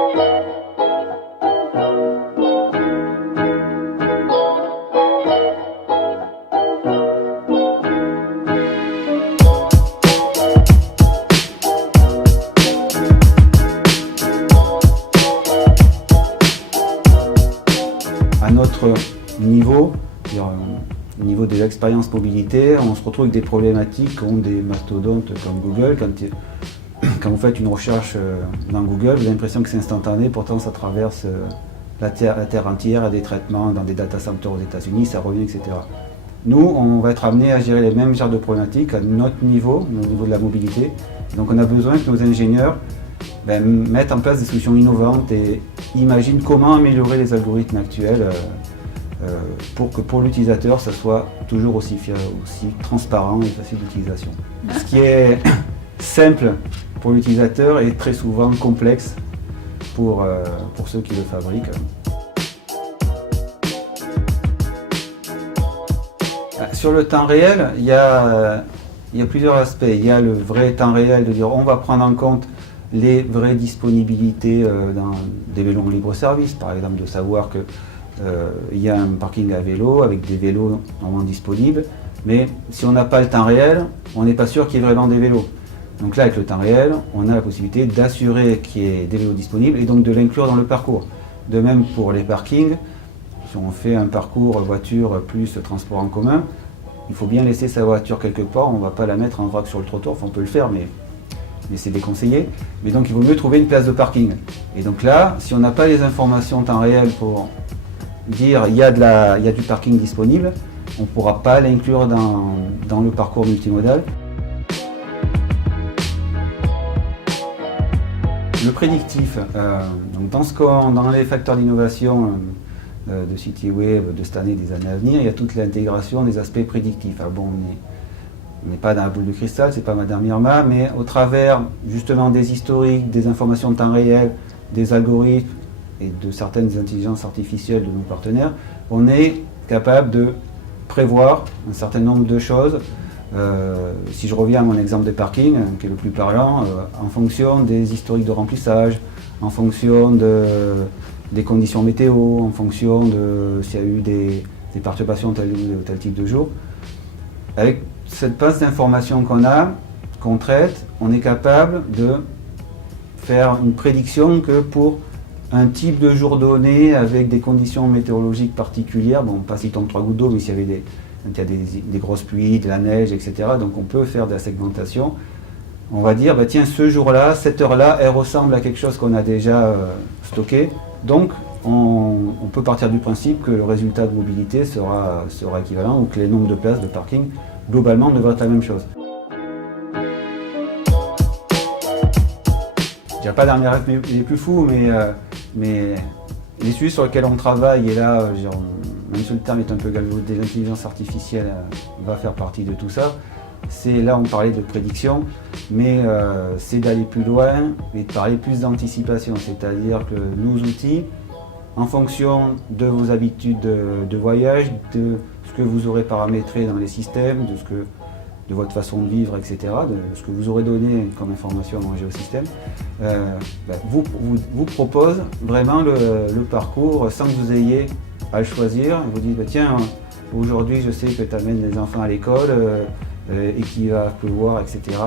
À notre niveau, au niveau de l'expérience mobilité, on se retrouve avec des problématiques qu'ont des mastodontes comme Google. Quand vous faites une recherche dans Google, vous avez l'impression que c'est instantané, pourtant ça traverse la terre entière, à des traitements dans des data centers aux États-Unis, ça revient, etc. Nous, on va être amenés à gérer les mêmes genres de problématiques à notre niveau, au niveau de la mobilité. Donc on a besoin que nos ingénieurs mettent en place des solutions innovantes et imaginent comment améliorer les algorithmes actuels pour que pour l'utilisateur, ça soit toujours aussi transparent et facile d'utilisation. Ce qui est simple pour l'utilisateur est très souvent complexe pour ceux qui le fabriquent. Sur le temps réel, il y a plusieurs aspects. Il y a le vrai temps réel, de dire on va prendre en compte les vraies disponibilités dans des vélos en libre-service, par exemple de savoir qu'il y a un parking à vélo avec des vélos normalement disponibles, mais si on n'a pas le temps réel, on n'est pas sûr qu'il y ait vraiment des vélos. Donc là, avec le temps réel, on a la possibilité d'assurer qu'il y ait des vélos disponibles et donc de l'inclure dans le parcours. De même pour les parkings, si on fait un parcours voiture plus transport en commun, il faut bien laisser sa voiture quelque part, on ne va pas la mettre en vrac sur le trottoir, enfin on peut le faire, mais c'est déconseillé. Mais donc il vaut mieux trouver une place de parking. Et donc là, si on n'a pas les informations en temps réel pour dire il y a du parking disponible, on ne pourra pas l'inclure dans le parcours multimodal. Le prédictif, donc dans les facteurs d'innovation de CityWay de cette année et des années à venir, il y a toute l'intégration des aspects prédictifs. Alors bon, on n'est pas dans la boule de cristal, c'est pas Madame Irma, mais au travers justement des historiques, des informations de temps réel, des algorithmes et de certaines intelligences artificielles de nos partenaires, on est capable de prévoir un certain nombre de choses. Si je reviens à mon exemple des parkings, qui est le plus parlant, en fonction des historiques de remplissage, en fonction des conditions météo, en fonction de s'il y a eu des perturbations tel ou tel type de jour. Avec cette base d'informations qu'on traite, on est capable de faire une prédiction que pour un type de jour donné, avec des conditions météorologiques particulières, bon, pas s'il tombe 3 gouttes d'eau, mais s'il y avait des grosses pluies, de la neige, etc. Donc on peut faire de la segmentation. On va dire, tiens, ce jour-là, cette heure-là, elle ressemble à quelque chose qu'on a déjà stocké. Donc on peut partir du principe que le résultat de mobilité sera équivalent ou que les nombres de places de parking, globalement, devraient être la même chose. Je dirais pas dernier rêve les plus fous, mais les sujets sur lesquels on travaille, et là, même si le terme est un peu galvaudé, l'intelligence artificielle va faire partie de tout ça. Là, on parlait de prédiction, mais c'est d'aller plus loin et de parler plus d'anticipation, c'est-à-dire que nos outils, en fonction de vos habitudes de voyage, de ce que vous aurez paramétré dans les systèmes, de votre façon de vivre, etc., de ce que vous aurez donné comme information dans le géosystème, vous propose vraiment le parcours sans que vous ayez à le choisir. Vous dites, tiens, aujourd'hui je sais que tu amènes les enfants à l'école et qu'il va pleuvoir, etc.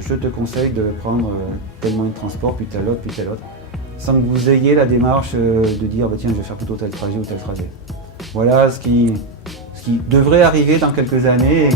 Je te conseille de prendre tel moyen de transport, puis tel autre, sans que vous ayez la démarche de dire, tiens, je vais faire plutôt tel trajet ou tel trajet. Voilà ce qui devrait arriver dans quelques années.